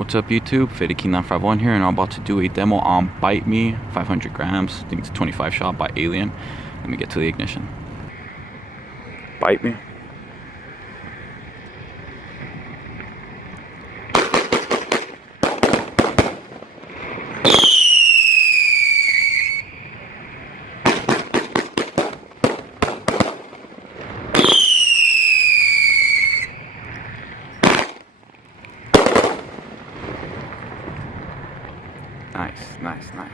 What's up YouTube? FadeedKing951 here, and I'm about to do a demo on Bite Me 500 grams. I think it's a 25 shot by Alien. Let me get to the ignition. Bite Me. Nice, nice, nice.